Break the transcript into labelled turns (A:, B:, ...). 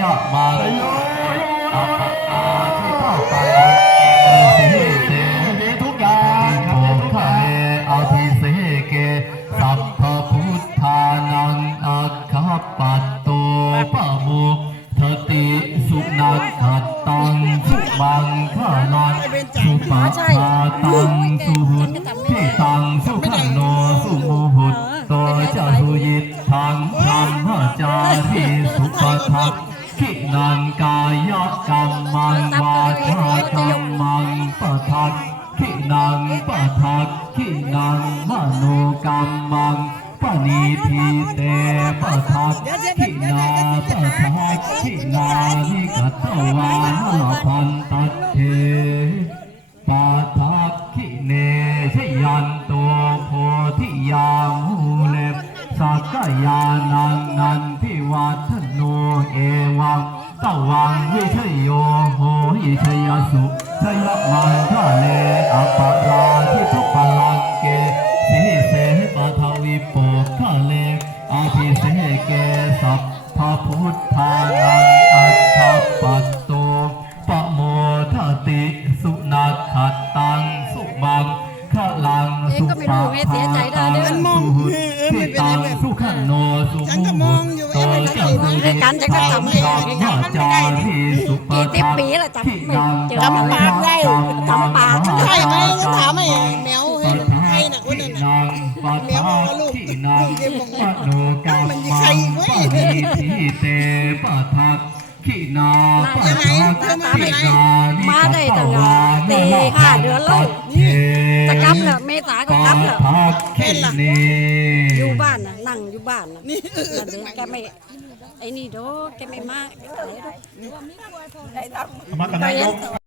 A: ยะมาอาอาที่เข้าไปสิเส
B: ดีทุกอย่าง
A: โอคาเมอาภิเสเกสัพพพุทธานังอัคคปัตโตปะโมทติสุนัขขัตตังสุมังคลังสุปะทาตังสุหุตทิตังสุขโนสุโมหุตโตจะสุยิตทังธรรมจารีสุปทัก ขินังกายกรรมังวาจากรรมังปะทักขินังปะทักขินังมโนกรรมังปณิทีเตปะทักขินาปะทักขินานิกัตวาหะพันตัตเทปะทักขิเนชยันโตโพธิยามูเลสักกายานังนันทิวัฒน เอวังตวังวิชยโยโหยิชยสุชยมันทะเลอปาราทิทุพลังเกสิเสปทวิโปคะเลอาภิเสเกสัพพพุทธานังอัฏฐปัตโตปะโมทติสุนัขขัตตังสุบังขลังสุปะทาตังสุหุติตังสุขันโนสุมุ หุโตจักสุริตังธรรมจารีสุป
C: กี่สิบปีแล้วจำไม่เจอ
B: จำปากได้
C: จำปาก
B: ใช่ไหมก็ถามไอ้แมวให้ให้น่ะคนนั้นน่ะ
A: ปัทธาขีนางปะโนกรรมังปะนิทิเตปะทักขีนาปะทักขีนานิ
C: มาได้ตั้ง
A: วา
C: ตีห้าเดือนแล้ว จะกลับแล้วเมษาก็กลับแล้ว
A: ทักขีนี
C: อยู่บ้านน่ะนั่งอยู่บ้านน่ะนี่เดี๋ยวแกไม่ไอ้นี่โดแกไม่มาแกไปไหนดอก
B: มากับนายก